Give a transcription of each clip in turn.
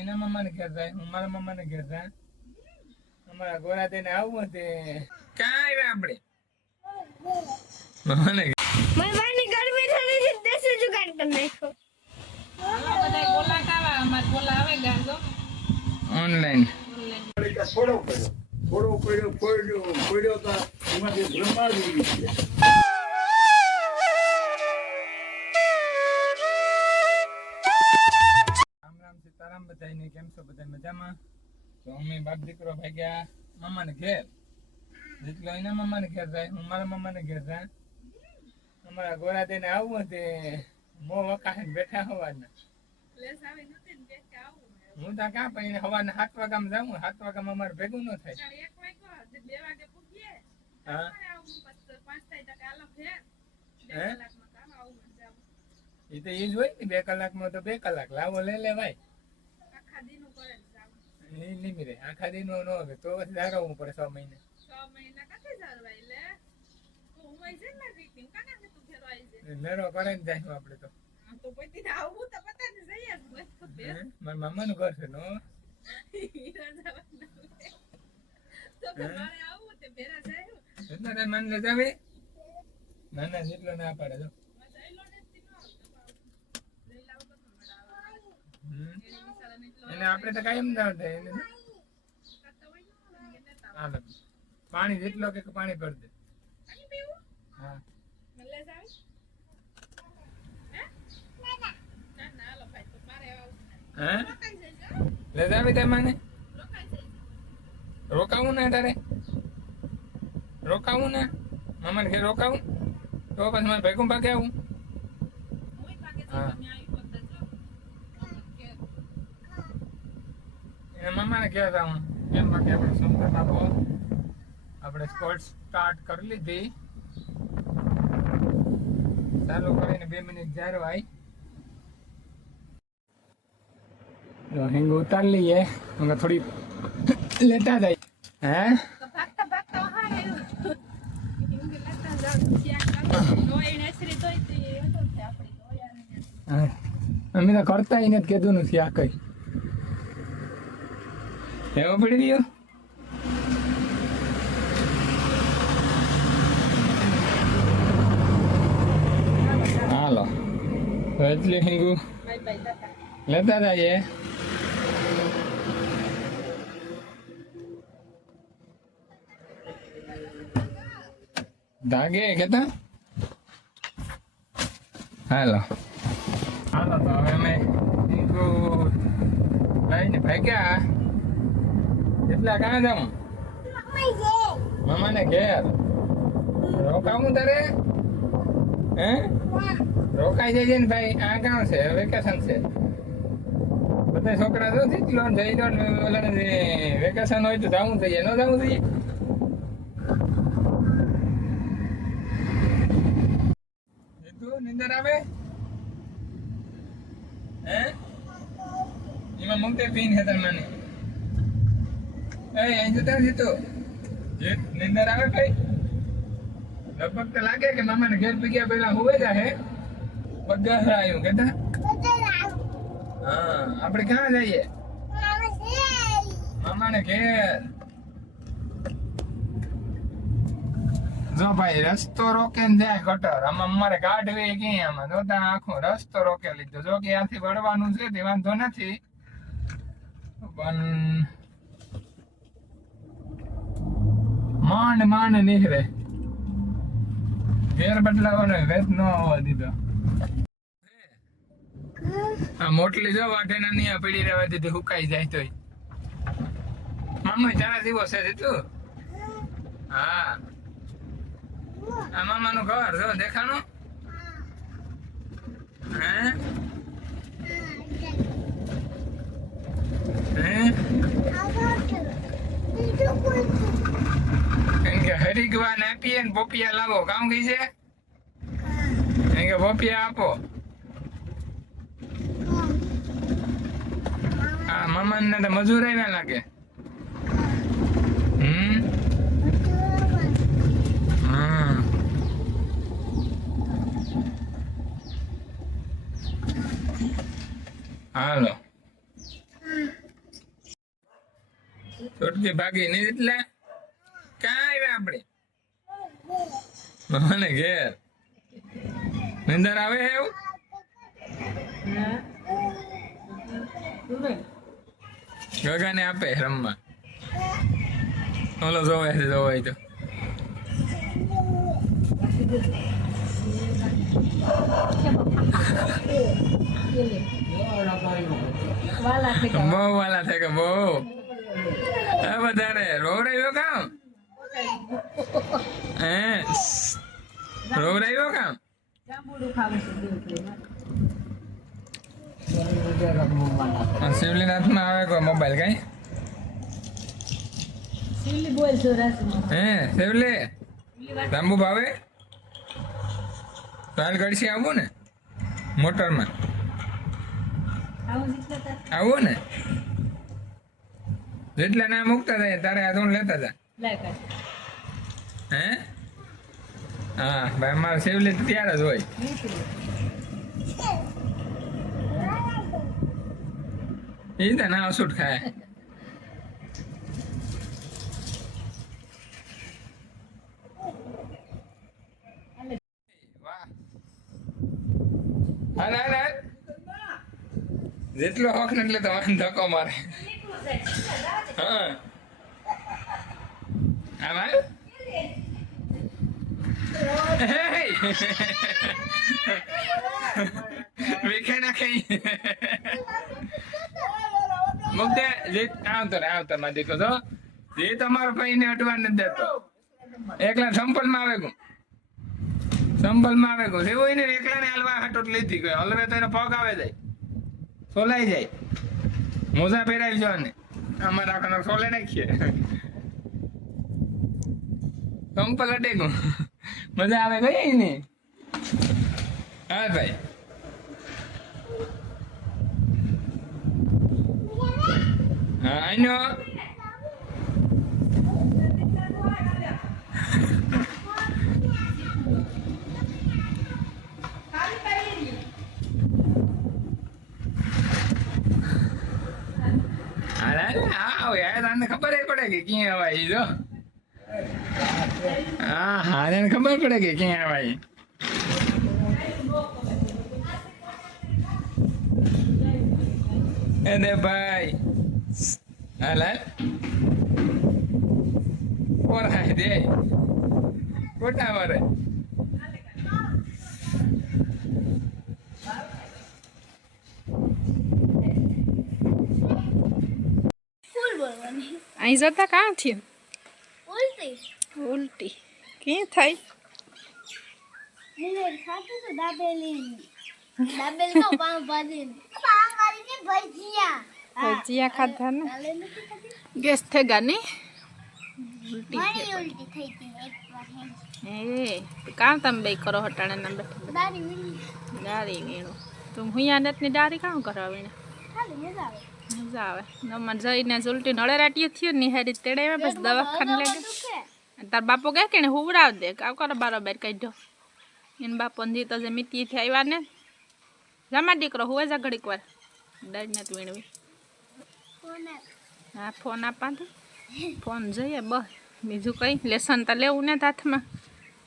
એના મમ્માને ઘેર જાય, હું મારા મમ્માને ઘેર જાય. અમારા ગોરા થઈને આવું તે ક્યાં આવ્યા આપણે મમ્માને મમ્માની ગરમી થઈ છે દેશી જુગાડ કરી નાખો. બધા બોલા કાવા અમાર બોલા આવે ગાંડો ઓનલાઈન થોડો પડ્યો તો એમાંથી બ્રહ્માજી છે. રામ રામ સીતારામ બધાને. કેમ છો બધા મજામાં? તો અમે બાપ દીકરો ભાગ્યા મમ્માને ઘેર. જેટલો એના મમ્માને ઘેર જાય, હું મારા મમ્માને ઘેર જાય. અમારા ગોરા થઈને આવું તે મો વકાને બેઠા હોવાના. હું તો ક્યાં પણ હવાના 7 વાગ્યામાં જાઉં. 7 વાગ્યામાં અમારે ભેગું ન થાય. હા એ તો એ જ હોય ને, 2 કલાકમાં તો 2 કલાક લાવો લઈ લેવાય. એ નહીં રે, આખા દિન નો હવે તો પછી જાળવવું પડે 6 મહિને. મેળો કરે ને જાય આપડે તો. મારા મામા નું ઘર છે નો. મન લઈ જાવે નાના જેટલો ના પાડે જો. એને આપણે તો કાયમ ના એને હાલ પાણી જેટલો કે પાણી ભર દે. હા લે જાવી તે મને રોકાવું ને તારે રોકાવું ને મામાને ઘેર રોકાવું તો પછી મારે ભેગું ભાગે આવું. હા એના મામાને ઘેર આવું એમ માટે આપણે સંપર્ક આપો. આપણે સ્પોર્ટ સ્ટાર્ટ કરી લીધી, ચાલુ કરીને 2 મિનિટ જ્યારે આવી હિંગ ઉતાર લઈએ. થોડી લેતા જાય. હે અમે તો કરતા નથી કીધું નથી આ કઈ એવો પડી ગયો. હાલો એટલે હિંગુ લેતા જઈએ. ધાગે કેતા હાલો હાલો તો હવે અમે હિંગુ લઈને ભાગ્યા. કેટલા કાં જાઉં મામાને ઘેર રોકાવું તારે? હે રોકાઈ જજે ને ભાઈ. આ ગામ છે, વેકેશન છે. બધા છોકરા તો જેટલો જઈ દો વેકેશન હોય તો જવું જોઈએ, ન જવું જોઈએ. નિંદર આવે હે એમાં મૂકતે પીન હે મને. અહીં જતા જીતું નિંદર આવે ભાઈ? લગભગ તો લાગે કે મામાને ઘેર પી ગયા પેલા હુવે જાહે. બધા આવ્યું કેતા. હા આપણે ક્યાં જઈએ? મામાને ઘેર. જો ભાઈ રસ્તો રોકે ને જાય ગટર. આમાં અમારે ગાઢવી ક્યાં આમાં જોતા આખો રસ્તો રોકે લીધો. જો કે આથી વળવાનું છે તે વાંધો નથી, પણ માંડ માંડ નીકળે. ઘેર બદલાવાનો વેત ન આવવા દીધો. આ મોટલી જો વાઢેના નહીં પડી રહેવા દીધી, હુકાઈ જાય તોય. મામા ચારા જેવો છે તું. હા આ મામાનું ઘર જો દેખાણું. હે હરિગવા ને આપીએ ને પોપિયા લાવો. કામ ગઈ છે કે પોપિયા આપો. આ મામા ને તો મજૂર આવ્યા લાગે. હાલો છોટકી ભાગી નહીં એટલે ક્યાં આવ્યા આપણે મને ઘેર નિંદર આવે એવું ગગાને આપે રમવા ઓલો જોવાય તો બહુ વાલા થાય કે બહુ વધારે રોવરાયો કામ હે રોવરાયો કામ શિવલીનાથમાં આવે કોઈ મોબાઈલ કઈ હે શિવલી લાંબુ ભાવે કાલ ગળસી આવું ને મોટરમાં આવું ને જેટલા ના મૂકતા થાય તારે આ ધોન લેતા હતા હે હા ભાઈ મારે શિવલી ત્યારે જ હોય એ તો ના સૂટ ખાય હાલ હાલ હાલ જેટલો હોક ને એટલે તમારે ધક્કો મારે હા આમ હાલ વેખે ના કઈ મુકદે જે આવતો માં દેખો તો જે તમારો ભાઈ ને અટવા નથી દેતો એકલા સંપલ માં આવે એવું ને એકલા ને હલવા હટોટ લીધી ગયો હલવે તો એનો પગ આવે જાય સોલાઈ જાય મોજા પહેરાવી જવાને અમારા આખાનો સોલે નાખીએ સંપલ અટેકું મજા આવે ગઈ ને હા ભાઈ હા I know તને ખબર પડે કે ક્યાં આવાય જો હા તને ખબર પડે કે ક્યાં આવાય એને ભાઈ હાલ પોરાય દે ખોટા મારે અહીં જતા કાં થયું ઉલટી ઉલટી ક્યાં થાય મને ખાતું તો દાબેલી નો પાવ ભાજી પાવ કરીને ભજીયા ભજીયા ખાધા ને દાલે નથી ખાધી ગેસ થઈ ગયા ને ઉલટી મારી ઉલટી થઈ હતી એક વાર એ કામ તમે બે કરો હટાણે ના બેઠા દારી વીણી ડારી વીણું તું હુંયા નતની ડારી કામ કરવા વીણે ખાલી મજા આવે મજા આવે નમર જઈને ઉલટી નળે રાટીએ થયો ને હારી તેડે બસ દવાખાને લઈ દુખે તાર બાપો કહે કે ને હુવડાવ દે કાવ કરો બરાબર કાઢ્યો એને બાપો જી તો જે મીતીથી આવ્યા ને જમા દીકરો હુવે જા ઘડીક વાર દાળ નથી વીણવી કોને હા ફોન આપવાથી ફોન જોઈએ બસ બીજું કંઈ લેસન તો લેવું ને હાથમાં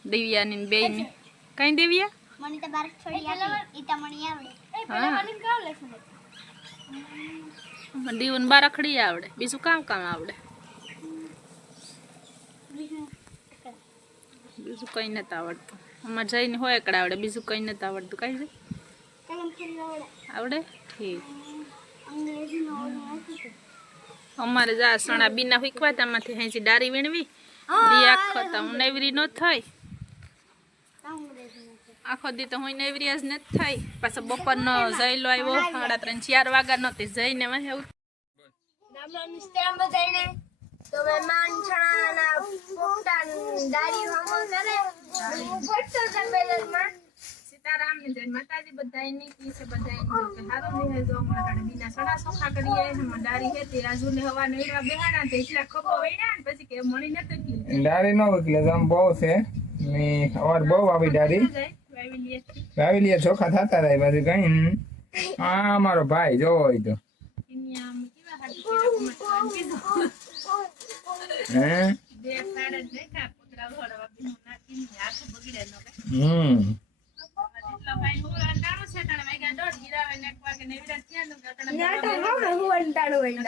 દિવ્યાની ને બેયની કઈ દિવ્યા મને તો બાર છોડી આવે ઈતા મને આવડે એ હા. મને કાવ લેસન દીવન બાર રખડી આવડે બીજું કામ આવડે બીજું કંઈ નથી આવડતું અમારે જઈને હોય એકડા આવડે બીજું કંઈ નથી આવડતું કઈ જાય કલમ ફરી આવડે આવડે ઠીક અંગ્રેજી નો આવડે અમારે જા સણા બીના હુકવા તામાંથી હાંસી ડારી વીણવી દી આખો તો હું નવરી ન થાય અંગ્રેજી નો આખો દી તો હું નવરી જ નથી થાય પાછો બપોરનો જઈલો આવ્યો 3:30 4 વાગ્યા નહોતી જઈને વાહે નામના મિસ્ત્રા બધાઈને તો મે માન છણાના પોપટા દાડી હમો કરે ફટતો જંગલમાં સીતારામ ને જય માતાજી બધાયની કી છે બધાયની કે હારો ને જો અમારા બીના સડા સોખા કરીએ ને ડારી હે તે આજુને હવા નેડવા બેહાડા તે એટલા ખબો વેડ્યા ને પછી કે મણી નતો કી ડારી નો એટલે જમ બહુ છે ને ઓર બહુ આવી ડારી વાવી લે ચોખા થતા રહે બાજુ કઈ હા અમારો ભાઈ જોવો હોય તો ઇન્યા કેવા હાડી કેવા કીધું હે બે સાડા જ નાખ્યા પોતરા વળવા બીનું નાખીને હાથ બગડે ન કે જેટલો ભાઈ હુળા ટાણું છે તને વાગ્યા દોઢ ગીરાવે ને એક વાગે ને વિરાજ થયા નું કે તને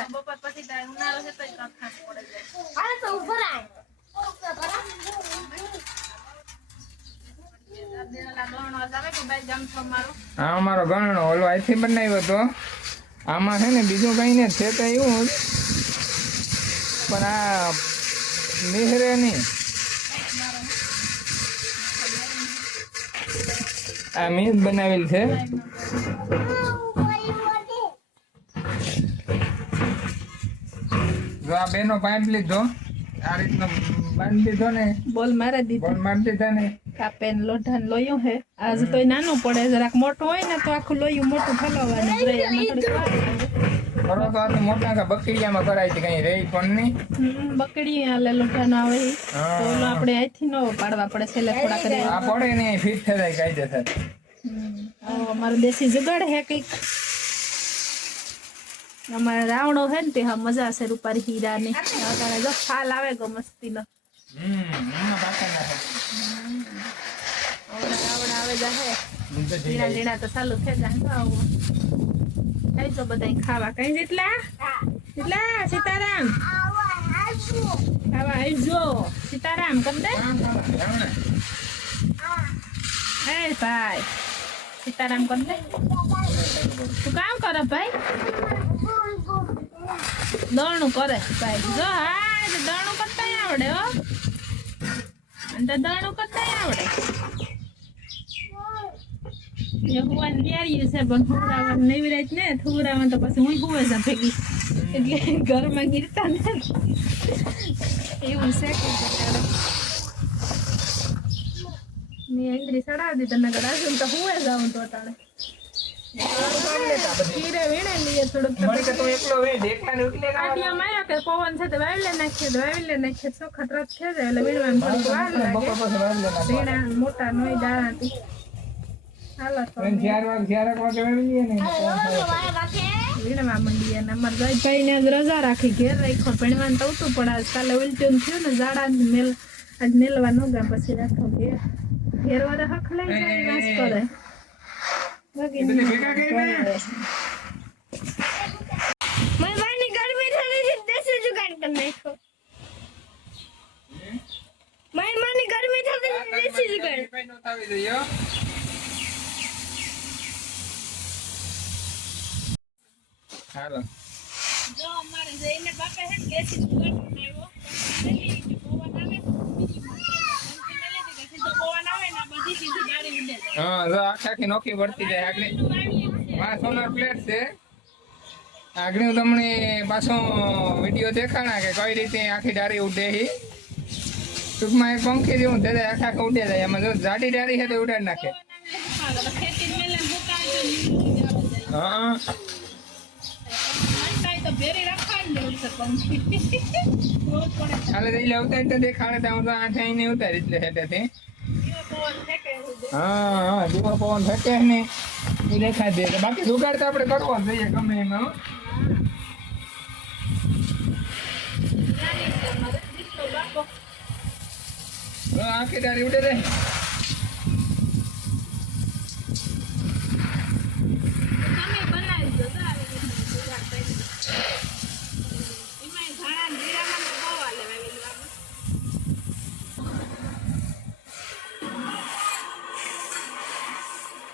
બપોર પછી તારે ઉનાળો છે તોય કામ ખાસ પડે જાય દેવાલા ગણો આવે કે ભાઈ જમ છો મારો આ અમારો ગણનો ઓલો અહીંથી બનાવ્યો હતો આમાં છે ને બીજું કઈ ને છે તો એવું જ. પણ આ મિહરે નહીં આ મીજ બનાવેલ છે. જો આ બેનો પાઇપ લીધો આ રીતનો બાંધી દીધો ને બોલ મારે દીધું બોલ મારી દીધા ને કાપેન લોઢાન લોયું હે આજ તોય નાનું પડે જરાક મોટું હોય ને તો આખું લોયું મોટું ઠલવવાનું રહે અને થોડીક વાર લાગે. કરો તો આ તો મોટા કા બકડીયામાં કરાય છે કઈ રહી પણ નહીં. બકડી આલે લોઢાનો આવે ઈ. તો ઓલો આપણે અહીંથી નો પાડવા પડે છેલ્લે થોડા કરી આ પડે ને ફિટ થઈ જાય કાયદેસર. અમારું દેશી જુગાડ હે કઈક અમારે રાવણો હે ને તે હા મજા છે રૂપારી હીરા ની અત્યારે જો ફાલ આવે ગો મસ્તી નો એમાં પાછા ના રાવણ આવે જાહે થાય. ઝીણા ઝીણા તો ચાલુ થઈ જાય તો આવું કઈ તો બધા ખાવા કઈ જેટલા સીતારામ ખાવા આવજો સીતારામ કર દે હે ભાઈ સીતારામ કર દે તું કામ કરે ભાઈ દળનું કરે ભાઈ જો હા દળનું કરતા આવડે હો અને દળનું કરતા આવડે એ હુવાન તૈયારી છે પણ હુરાવન નવી રાત ને હુરાવન તો પછી હું હુવે જા ભેગી એટલે ઘરમાં ગીરતા ને એવું છે કે મેં એંગરી સડાવી દીધા નગર આજુ તો હુવે જાઉં તો તાણે ખીરે વીણે લઈએ થોડુંક તો આટિયા માર્યો કે પવન છે તો વાવી લે નાખીએ ચોખા ત્રત થઈ જાય એટલે વીણવાનું થોડીક વાર લાગે વીણા મોટા નોઈ દાણાથી હાલો તો વીણવા મંડીએ ને અમારે ભાઈને આજ રજા રાખી ઘેર રાખ્યો ભણવાનું તો ઉતું પણ આજ કાલે ઉલટું થયું ને ઝાડા મેલ આજ મેલવા ન ગયા પછી રાખો ઘેર વાળા હક લઈ જાય વાસ કરે મહેમાની ગરમી થતી છે દેશી જુગાડ કરી નાખો મહેમાની ગરમી થતી છે દેશી જુગાડ હાલો જો અમારે જઈને બાપે હે દેશી જુગાડ બનાવ્યો પવન આવે બીજી સીધો પવન આવે ને બધી સીધી ગાડી ઉડે જાય હા જો આખી નોખી પડતી જાય આગળ આ સોલર પ્લેટ છે આગળ હું તમને પાછો વિડીયો દેખાણા કે કઈ રીતે આખી ડારી ઉડે હી ટૂંકમાં એક પંખી જેવું થઈ જાય આખા ઉડે જાય એમાં જો જાડી ડારી છે તો ઉડાડી નાખે ખેતી મેલે મુકાજો હા તો ભેરી રાખવાની જરૂર છે પંખી બહુ પડે હાલે જઈ ઉતારી તો દેખાડે તો હું તો આ થઈને ઉતારી જ લે હેઠેથી એવો પવન ફેંકે એવું દે હા દીવો પવન ફેંકે ને એ દેખાય દે તો બાકી જુગાડ તો આપણે કરવો જ જોઈએ ગમે એમાં હો. નાની છે અમારે દીકરો બાપો જો આખી ડારી ઉડે રે તમે બનાવી દો તો આવી રીતે જુગાડ કરી એમાં ધાણા જીરામાં તો બહુ હાલે વાવેલું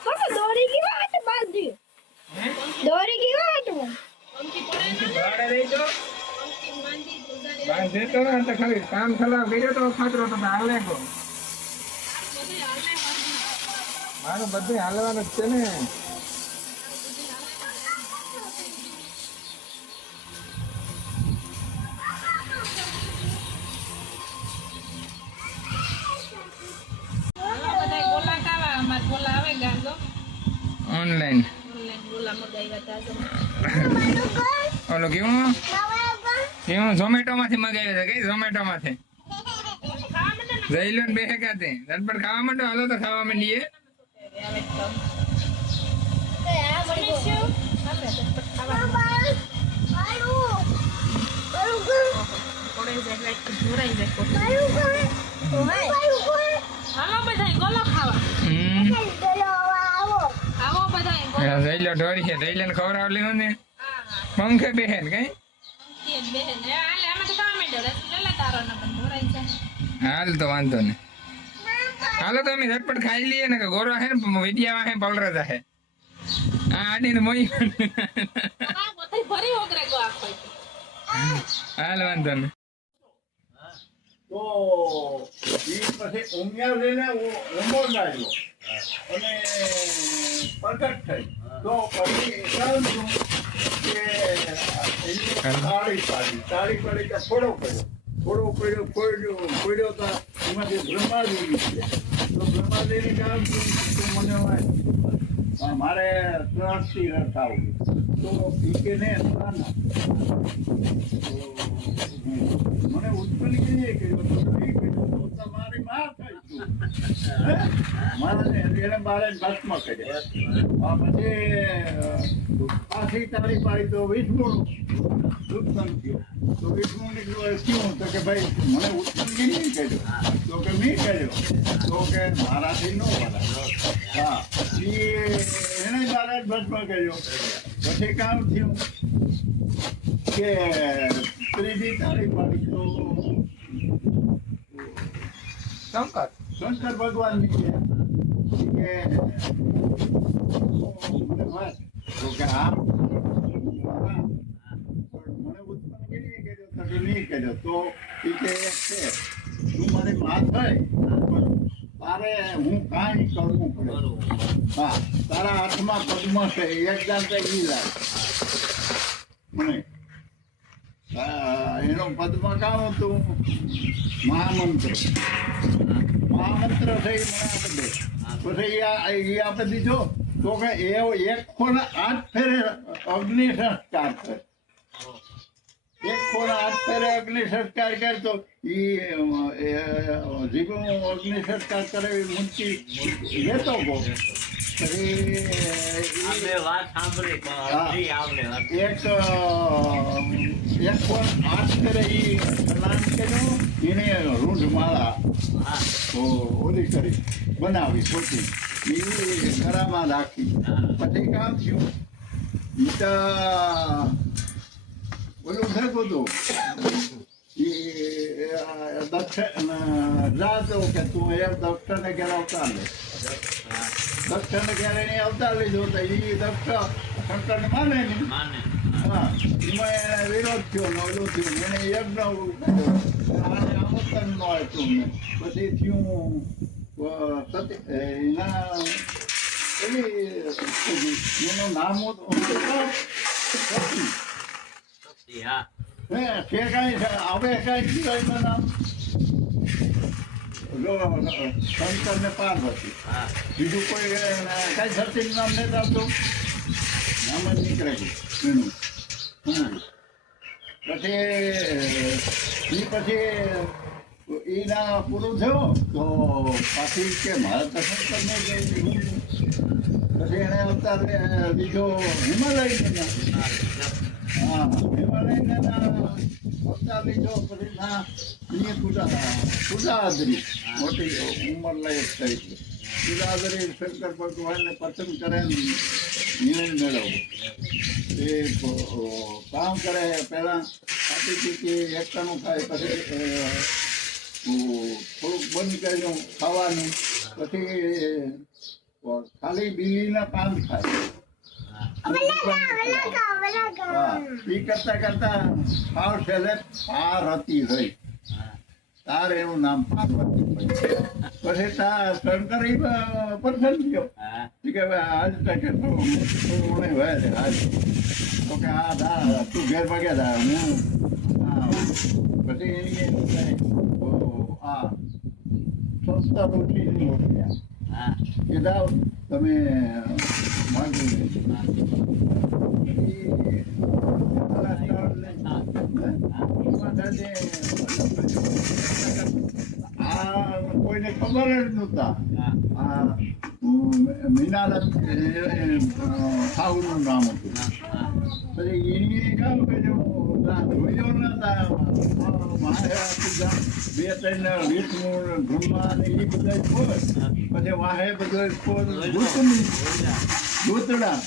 કોને દોરી કેવા હાથ બાંધી દોરી કેવા હાથ પંખી પડે ને ભાડે રહી તો પંખી માંડી ગુજારે બાંધે તો ને તો ખાલી કામ ખરાબ કર્યો તો ખાતરો તો હાલે ગો બધું હાલે મારું બધું હાલવાનું જ છે ને બધા ગોલા ખાવા અમારે ગોલા આવે ગાજો ઓનલાઈન ઓનલાઈન ગોલા મગાવ્યા તા જો ઓલો કેવું કેવું ઝોમેટો માંથી મગાવ્યો છે કઈ ઝોમેટો માંથી ખાવા મને જઈ લો ને બે કાતે ઝટપટ ખાવા માંડો હાલો તો ખાવા માંડીએ આવે તો શું આપણે ઝટપટ ખાવા થોડે ધોરાઈ જાય વાટકી ધોરાઈ જાય કોઠી. બાયું કોઈ હાલો બધાય ગોલો ખાવા. આવો બધાય ગોલો. દઈ લો ઢોરી છે દઈ લઈને ખવડાવલી ને હા પંખે બેહેન કઈ તે બેન હાલે અમે તો કામ માંડ્યો રસ લે તારો ને પણ ધોરાઈ જાય. હાલ તો વાંધો ને હાલો તો અમે ઝટપટ ખાઈ લઈએ ને કે ગોરો હે ને વિડિયા હે પલરજ હે આ આડીને મોઈ આ બધાય ભરી ઓગરે ગો આખો. હાલ વાંધો ને તો ઈ પછી ઉમિયા લઈને ઉમો લાગ્યો અને પ્રગટ થઈ તો પછી કામ શું કે એની તાળી પડી કે થોડો પડ્યો તો એમાંથી બ્રહ્માજી નીકળ્યા તો બ્રહ્માજીને કામ શું તું મને મારે ત્રણથી રથ આવું તો પીકે ને ના મને ઉત્પન્ન કરીએ કે તમારી માં થઈ મારે એને બારે ભસ્મ કર્યા પછી પાછી તારી પાડી તો વિષ્ણુ ઉત્પન્ન થયો તો વિષ્ણુ નીકળ્યો શું તો કે ભાઈ મને ઉત્પન્ન કેવી કર્યો તો કે મેં કર્યો તો કે મારાથી ન બોલાય હા એને બારે ભસ્મ કર્યો પછી કામ થયું કે ત્રીજી તારીખ પાડી તો શંકર ભગવાન નીકળ્યા તો કે આમ મને ઉત્પન્ન કેવી કર્યો તો કે નહીં કર્યો તો એ કે છે તું મારી માં થાય તારે હું કાંઈ કરવું પડે હા તારા હાથમાં પદ્મ છે એકદમ તો ઈ લાગે મને એનો પદ્મ કામ હતું મહામંત્ર છે મને પછી એ આપી દીધો તો કે એ એક ખોને 8 ફેરે અગ્નિ સંસ્કાર કરે એક ખોને 8 ફેરે અગ્નિ સંસ્કાર કરે તો એ જીવનું અગ્નિ સંસ્કાર કરે એ મૂર્તિ લેતો ગો એક કોણ 8 ફેરે એ સ્નાન કર્યું એને રૂંઢ માળા ઓલી કરી બનાવી પોતી એ ઘરામાં રાખી પછી કામ થયું ઓલું ભેગું હતું દક્ષિણ રાતો કે તું એમ દક્ષિણને ઘેર અવતાર લે દક્ષિણને ઘેર એને અવતાર લીધો તો એ દક્ષ શંકરને માને નહીં હા એમાં એને વિરોધ થયો ને ઓલું થયું એને યજ્ઞ આને આમંત્રણ ન આપ્યું ને પછી થયું સતી એના એવી એનું નામ સતી હે છે કાંઈ હવે કાંઈ સિવાયનું નામ શંકર ને પાર્વતી બીજું કોઈ કાંઈ સતીનું નામ નથી આવતું નામ જ નીકળે એનું પછી એના પૂરું થયું તો પાછી કે મારે તો શંકર નહીં ગઈ પછી એને અવતાર લીધો હિમાલય હા હિમાલય અવતાર લીધો પછી ના એ સુધાદરી મોટી ઉંમર લાયક થઈ સુધાદરી શંકર ભગવાનને પસંદ કરે નિર્ણય મેળવવો એ કામ કરે પહેલાં ખાતી પીતી એકટાનું ખાય પછી થોડુંક બંધ કર્યું ખાવાનું પછી ખાલી બીલીના પાન ખાય એ કરતા ભાવ છેલ્લે પાર્વતી રહી તાર એનું નામ પાર્વતી પછી તાર શંકર પ્રસન્ન થયો કે આજ તકે આજ તો કે હા દા તું ઘેર પગે દા હું પછી એની આ સંસ્થા ઉઠી કીધા તમે માગી કોઈને ખબર જ નહોતા આ મીનાલત સાહુનું નામ હતું પછી એને કામ કર્યું ધોયો નતા વાહે સીધા 2-3 વિષ્ણુ બ્રહ્મા ને એ બધા ખોજ પછી વાહે બધો ખોજ ભૂતડા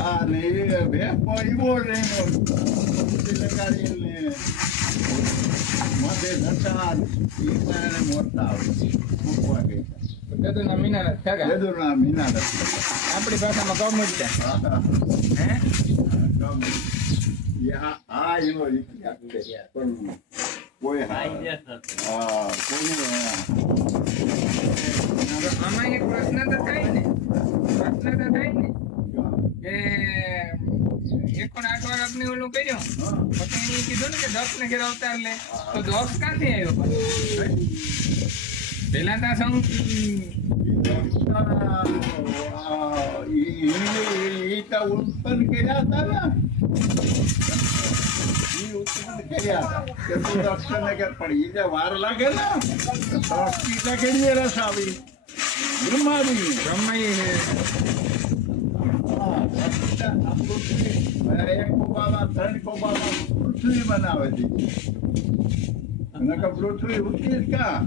હા ને એ ભેપો એવો ને લગાડીને માથે ધરતા એ કારણે મોરતા આવે મૂકવા ગઈ ગદુના મિનાર થયા વેદુના મીના આપણી ભાષામાં ગૌમુદ્દા હે આ એનો ઇતિહાસ છે પણ કોઈ કોઈને આમાં એક પ્રશ્ન તો થાય ને કે 108 અગ્નિ ઓલું કર્યો પછી એને કીધું ને કે દક્ષ ને ઘેર અવતાર લે તો દક્ષ ક્યાંથી આવ્યો પેલા તો ઉત્પન્ન કર્યા હતા ને ઉત્પન્ન કર્યા કે તું રક્ષણ કે પણ એ જે વાર લાગે ને દ્રષ્ટિ કેવી રસ આવી બ્રહ્માવી એક કોબામાં 3 કોબામાં પૃથ્વી બનાવે છે અને પૃથ્વી ઉઠી જ કા